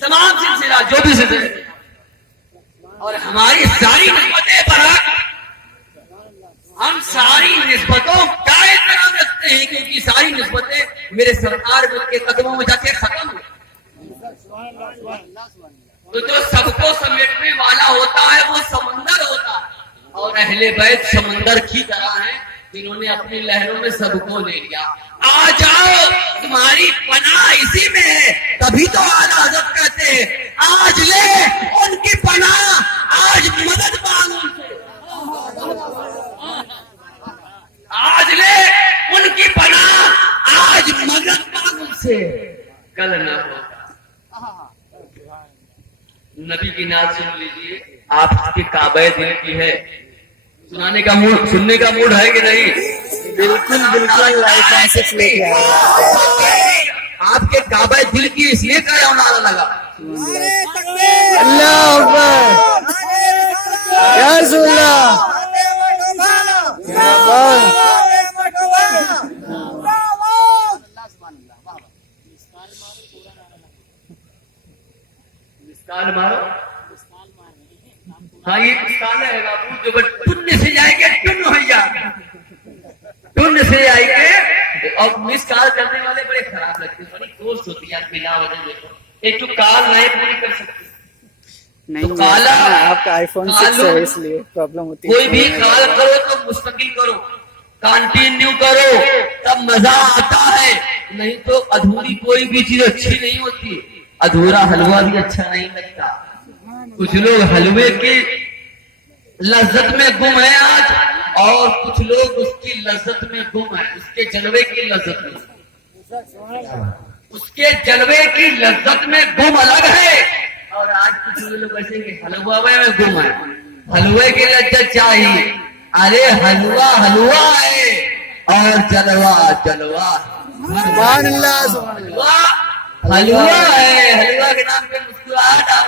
تمام سلسلہ جو بھی سلسلے اور ہماری ساری نسبتیں برحق، ہم ساری نسبتوں کا احترام رکھتے ہیں کیونکہ ساری نسبتیں میرے سرکار کے قدموں میں جا کے ختم ہوئی۔ تو جو سب کو سمیٹنے والا ہوتا ہے وہ سمندر ہوتا ہے، اور اہل بیت سمندر کی طرح ہیں جنہوں نے اپنی لہروں میں سب کو لے لیا۔ آ جاؤ تمہاری پناہ اسی میں ہے، تبھی تو اعلیٰ حضرت کہتے ہیں آج لے ان کی پناہ، آج مدد مانگ ان سے، آج لے ان کی پناہ، آج مدد مانگ ان سے، کل نہ ہوگا۔ نبی کی نعت سن لیجیے، آپ کے کعبہ دل کی ہے، سنانے کا موڈ، سننے کا موڈ ہے کہ نہیں؟ بالکل بالکل آپ کے کعبہ دل کی اس لیے کا نعرہ لگا، اللہ اکبر یا رسول اللہ۔ مسکال مارو، ہاں یہ مسکال ہے بابو، جو ٹن سے جائے گے ٹن ہو جائے، ٹن سے جائے گے۔ اور مسکال کرنے والے بڑے خراب لگتے ہیں، بڑی دوست ہوتی ہے بلا وجہ دیکھو، ایک تو کال نہیں پوری کر سکتے، نہیں کالا آپ کا آئی فون 6 ہے اس لیے پرابلم ہوتی ہے۔ کوئی بھی کال کرو تو مستقل کرو، کنٹینیو کرو تب مزہ آتا ہے، نہیں تو ادھوری کوئی بھی چیز اچھی نہیں ہوتی، ادھورا حلوہ بھی اچھا نہیں لگتا۔ کچھ لوگ حلوے کی لذت میں گم ہیں آج، اور کچھ لوگ اس کی لذت میں گم ہیں، اس کے جلوے کی لذت میں، اس کے جلوے کی لذت میں گم الگ ہے، اور آج کچھ لوگ ایسے کہ حلوہ میں گم ہے، حلوے کی لذت چاہیے، ارے حلوہ حلوہ ہے اور جلوہ جلوہ، سبحان اللہ سبحان اللہ۔ حلوہ ہے، حلوہ کے نام پہ مسکراہٹ آؤ،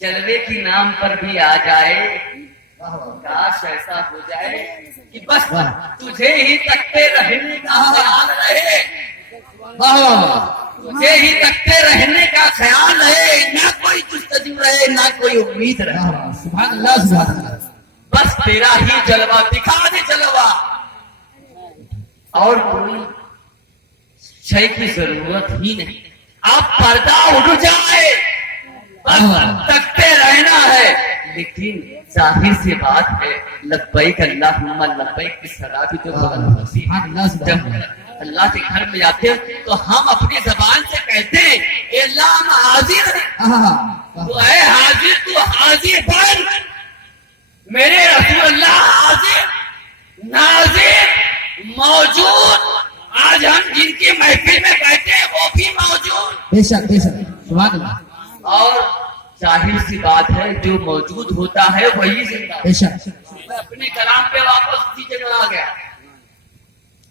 جلوے کی نام پر بھی آ جائے، کاش ایسا ہو جائے کہ بس تجھے ہی تکتے رہنے کا خیال رہے، تجھے ہی تکتے رہنے کا خیال رہے، نہ کوئی جستجو رہے، نہ کوئی امید رہے، سبحان اللہ سبحان اللہ، بس تیرا ہی جلوہ دکھا دے جلوہ، اور کوئی شے کی ضرورت ہی نہیں، آپ پردہ اٹھ جائے بس تکتے رہنا ہے، لیکن ظاہر سی بات ہے لبیک اللہم لبیک کی صدا بھی تو بلند ہوتی ہے۔ جب اللہ کے گھر میں جاتے ہیں تو ہم اپنی زبان سے کہتے ہیں اے اللہ ہم حاضر ہیں، تو اے حاضر تو حاضر بن، میرے رسول اللہ حاضر ناظر موجود، آج ہم جن کی محفل میں بیٹھے ہیں وہ بھی موجود، بے شک بے شک سبحان اللہ، اور ظاہر سی بات ہے جو موجود ہوتا ہے وہی زندہ، بے شک میں اپنے کلام پہ واپس اسی جگہ آ گیا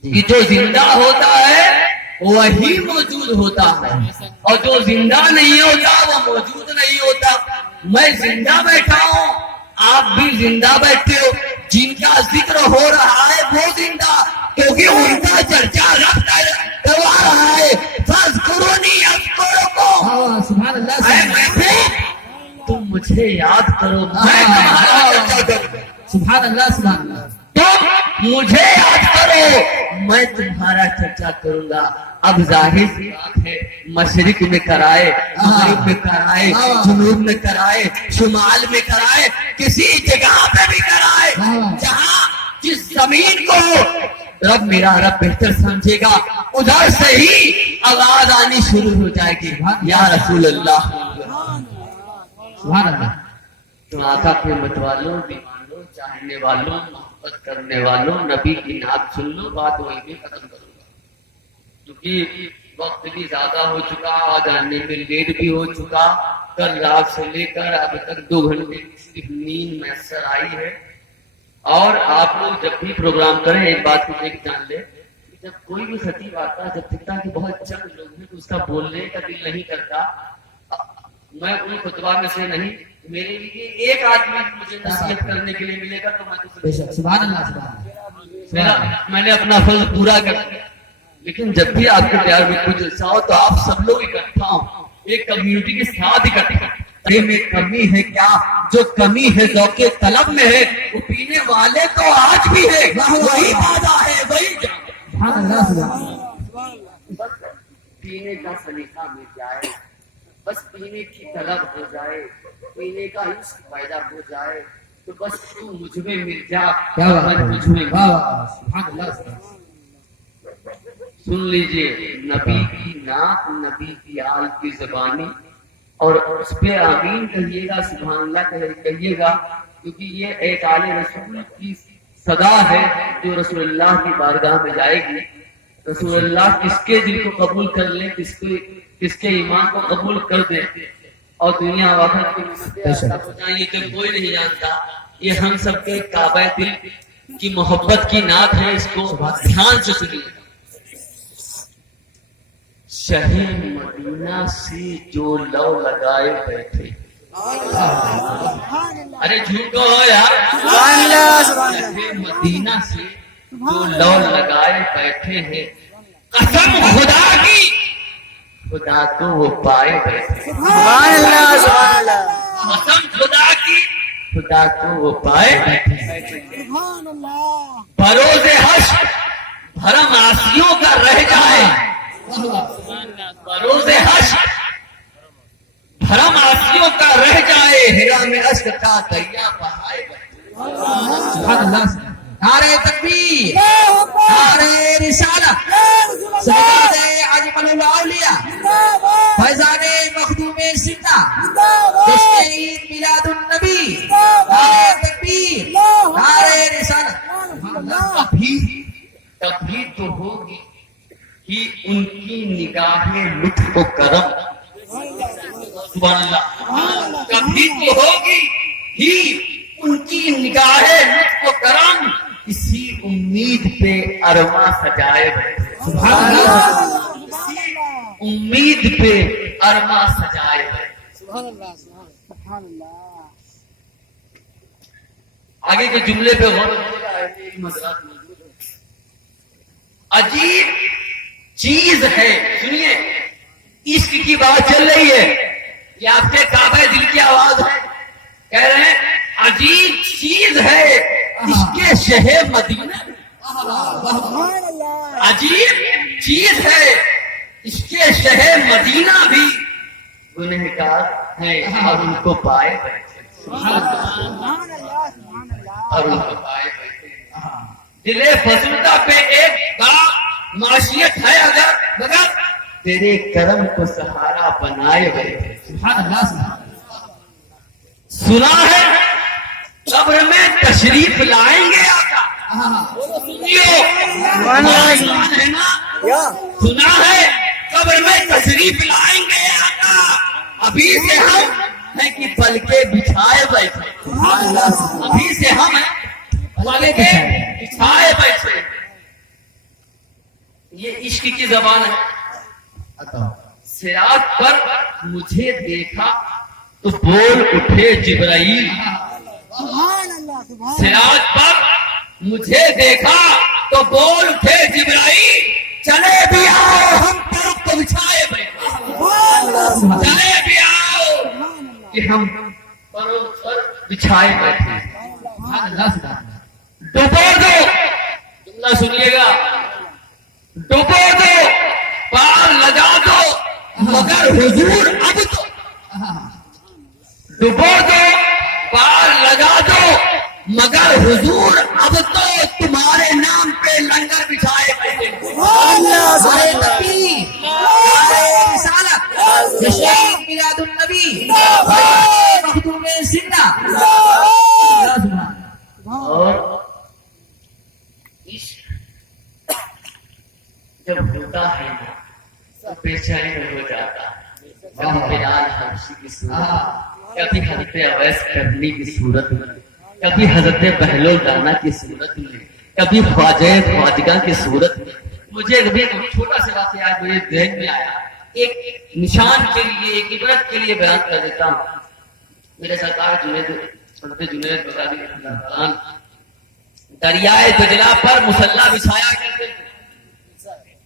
کہ جو زندہ ہوتا ہے وہی موجود ہوتا ہے، اور جو زندہ نہیں ہوتا وہ موجود نہیں ہوتا۔ میں زندہ بیٹھا ہوں، آپ بھی زندہ بیٹھے ہو، جن کا ذکر ہو رہا ہے وہ زندہ، کیونکہ ان کا چرچا رب کروا رہا ہے، فاذکرونی اذکرکم، سبحان اللہ اے محبوب تم مجھے یاد کرو میں تمہارا چرچا کروں، سبحان اللہ سبحان اللہ، تم مجھے یاد کرو میں تمہارا چرچا کروں گا۔ اب ظاہر سی بات ہے مشرق میں کرائے، مغرب میں کرائے، جنوب میں کرائے، شمال میں کرائے، کسی جگہ پہ بھی کرائے، جہاں جس زمین کو رب میرا رب بہتر سمجھے گا ادھر سے ہی آواز آنی شروع ہو جائے گی یا رسول اللہ، سبحان اللہ۔ تو آقا کے مت والوں، دیوانوں، چاہنے والوں، محبت کرنے والوں، نبی کی نعت سن لو، بات وہی بھی ختم کروں گا کیونکہ وقت بھی زیادہ ہو چکا، آج آنے میں لیٹ بھی ہو چکا، کل رات سے لے کر اب تک 2 گھنٹے صرف نیند میسر آئی ہے۔ اور آپ لوگ جب بھی پروگرام کریں ایک بات کو دیکھ جان لیں، جب کوئی بھی خطیب آتا ہے جب دکھتا کہ بہت چند لوگ ہیں تو اس کا بولنے کا دل نہیں کرتا، میں ان خطبہ میں سے نہیں، میرے لیے ایک آدمی مجھے نصیحت کرنے کے لیے ملے گا تو میں سبحان اللہ سبحان اللہ، میں نے اپنا فرض پورا کر دیا، لیکن جب بھی آپ کے پیار میں کوئی جلسہ ہو تو آپ سب لوگ اکٹھا ہوں، ایک کمیونٹی کے ساتھ اکٹھا۔ میں کمی ہے کیا؟ جو کمی ہے ذوق طلب میں ہے، وہ پینے والے تو آج بھی ہے، وہی بادہ ہے، وہی جان۔ سبحان اللہ سبحان اللہ پینے کا سلیقہ مل جائے، بس پینے کی طلب ہو جائے، پینے کا عشق پیدا ہو جائے، تو بس تو مجھ میں مل جا، کیا بات میں ہے مجھ میں مل جا۔ سبحان اللہ سبحان اللہ سن لیجئے، نبی کی نعت، نبی کی آل کی زبانی، اور اس پہ آمین کہیے گا، سبحان اللہ کہیے گا، کیونکہ یہ ایک آل رسول کی صدا ہے جو رسول اللہ کی بارگاہ میں جائے گی۔ رسول اللہ کس کے دل کو قبول کر لیں، کس کے ایمان کو قبول کر دے اور دنیا آخرت کی نعمتیں ہو جائیں، یہ تو کوئی نہیں جانتا۔ یہ ہم سب کے کعبہ دل کی محبت کی نعت ہے، اس کو دھیان سے سنیے۔ شہر مدینہ سے جو لو لگائے بیٹھے، ارے جھوٹو ہو یار، شہر مدینہ سے جو لو لگائے بیٹھے ہیں، قسم خدا کی خدا تو وہ پائے بیٹھے، قسم خدا کی خدا تو وہ پائے بیٹھے۔ بروز حشر بھرم آسیوں کا رہ جائے، بروز حشر بھرم آسیوں کا رہ جائے، ہرا میں اشک کا دریا بہائے بیٹھے۔ سبحان اللہ نعرہ تکبیر، نعرہ رسالت، سید اجمل الاولیاء، فیضان مخدوم سنہ، جشن عید میلاد النبی، نعرہ تکبیر، نعرہ رسالت۔ کبھی تو ہوگی کہ ان کی نگاہیں لطف و کرم، سبحان اللہ، کبھی تو ہوگی ہی ان کی نگاہیں لطف و کرم، اسی امید پہ ارواں سجائے بیٹھے، سبحان اللہ امید پہ ارواں سجائے بیٹھے۔ آگے کے جملے پہ غور کیجیے، عجیب چیز ہے، سنیے، عشق کی بات چل رہی ہے، یہ آپ کے کعبہ دل کی آواز ہے، کہہ رہے ہیں عجیب چیز ہے عشق شہر مدینہ، عجیب چیز ہے عشق شہر مدینہ بھی گنہگار ہیں اور ان کو پائے بیٹھے، اور ان کو پائے بیٹھے۔ دل فزودہ پہ ایک باغ معاشیت ہے اگر، مگر تیرے کرم کو سہارا بنائے بیٹھے۔ سبحان اللہ سنا ہے قبر میں تشریف لائیں گے آقا، ہے نا، سنا ہے قبر میں تشریف لائیں گے آقا، ابھی سے ہم ہیں کہ پلکے بچھائے بیٹھے، ابھی سے ہم ہیں پلکے بچھائے بیٹھے۔ یہ عشق کی زبان ہے۔ صراط پر مجھے دیکھا تو بول اٹھے جبرائیل، صراط پر مجھے دیکھا تو بول اٹھے جبرائیل، چلے بھی آؤ ہم طرف کو بچھائے بیٹھے، چلے بھی آؤ کہ ہم پروں پر بچھائے بیٹھے۔ ڈبو دو، جملہ سنیے گا، ڈبو دو پار لگا دو مگر حضور اب تو، ڈبو دو پار لگا دو مگر حضور اب تو تمہارے نام پہ لنگر بچھائے بیٹھے۔ جشن میلاد النبی، مخدوم سنہ، اور جب ہوتا ہے تو بے چین ہو جاتا ہے، کبھی بلال حبشی کی صورت، کبھی حضرت اویس کرنی کی صورت میں، کبھی حضرت بہلول دانا کی صورت میں، کبھی خواجہ خواجگاہ کی صورت میں۔ مجھے ابھی ایک چھوٹا سا واقعہ مجھے ذہن میں آیا، ایک نشان کے لیے، ایک عبرت کے لیے بیان کر دیتا ہوں۔ میرے سرکار حضرت جنید بغدادی رضی اللہ عنہ دریائے دجلہ پر مصلی بچھایا کرتے تھے،